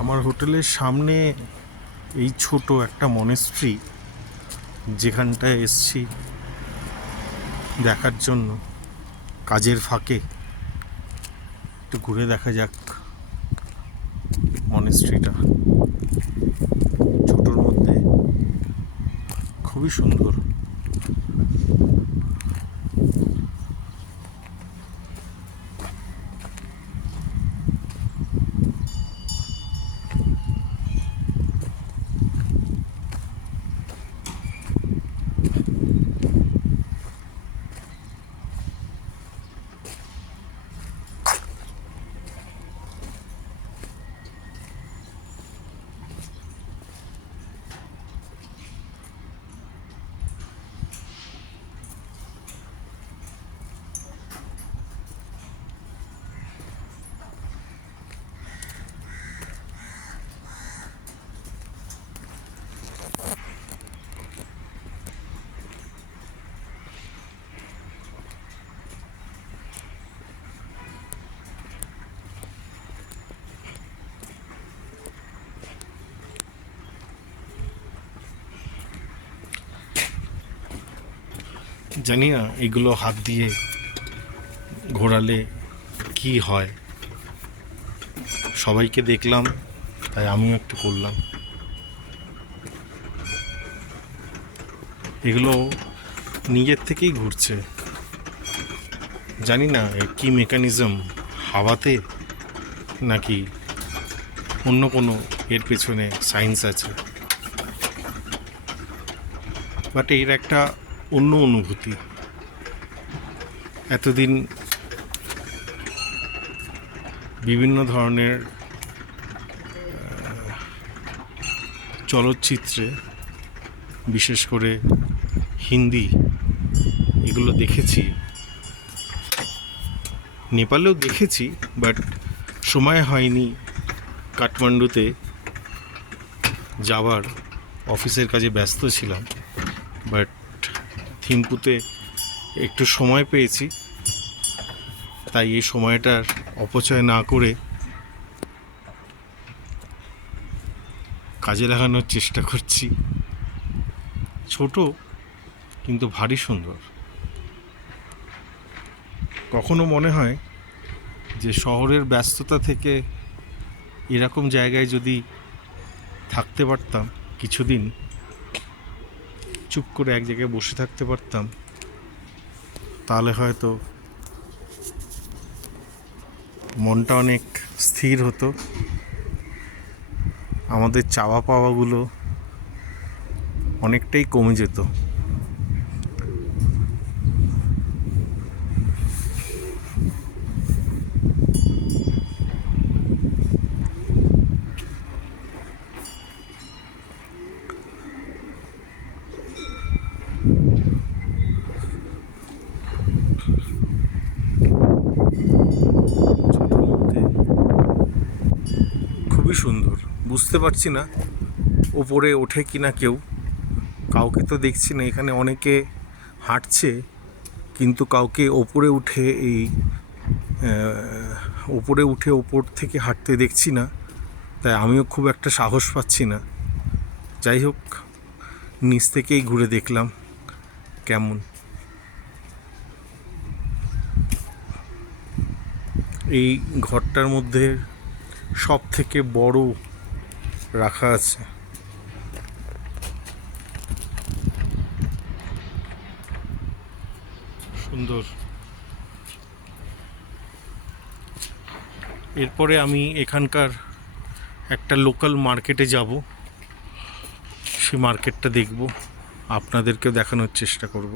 আমার হোটেলের সামনে এই ছোট একটা মনেস্ট্রি, যেখানটায় এসছি দেখার জন্য কাজের ফাঁকে। একটু ঘুরে দেখা যাক মনেস্ট্রিটা। ছোটোর মধ্যে খুবই সুন্দর। জানি না এগুলো হাত দিয়ে ঘোরালে কি হয়, সবাইকে দেখলাম তাই আমিও একটু করলাম। এগুলো নিজের থেকেই ঘুরছে, জানি না কি মেকানিজম, হাওয়াতে নাকি অন্য কোনো এর পেছনে সায়েন্স আছে, বাট এর একটা অন্য অনুভূতি। এতদিন বিভিন্ন ধরনের চলচ্চিত্রে, বিশেষ করে হিন্দি, এগুলো দেখেছি, নেপালেও দেখেছি, বাট সময় হয়নি কাঠমান্ডুতে যাওয়ার, অফিসের কাজে ব্যস্ত ছিলাম। বাট থিম্পুতে একটু সময় পেয়েছি, তাই এই সময়টার অপচয় না করে কাজে লাগানোর চেষ্টা করছি। ছোট কিন্তু ভারী সুন্দর। কখনো মনে হয় যে শহরের ব্যস্ততা থেকে এরকম জায়গায় যদি থাকতে পারতাম, কিছুদিন চুপ করে এক জায়গায় বসে থাকতে পারতাম, তাহলে হয়তো মনটা অনেক স্থির হতো, আমাদের চাওয়া পাওয়াগুলো অনেকটাই কমে যেত। খুবই সুন্দর, বুঝতে পারছি না ওপরে ওঠে কিনা কেউ, কাউকে তো দেখছি না। এখানে অনেকে হাঁটছে, কিন্তু কাউকে ওপরে উঠে ওপরে উঠে ওপর থেকে হাঁটতে দেখছি না, তাই আমিও খুব একটা সাহস পাচ্ছি না। যাই হোক, নিচ থেকেই ঘুরে দেখলাম কেমন। এই ঘরটার মধ্যে সব থেকে বড় রাখা আছে। সুন্দর। এরপরে আমি এখানকার একটা লোকাল মার্কেটে যাব, সে মার্কেটটা দেখব, আপনাদেরকেও দেখানোর চেষ্টা করব।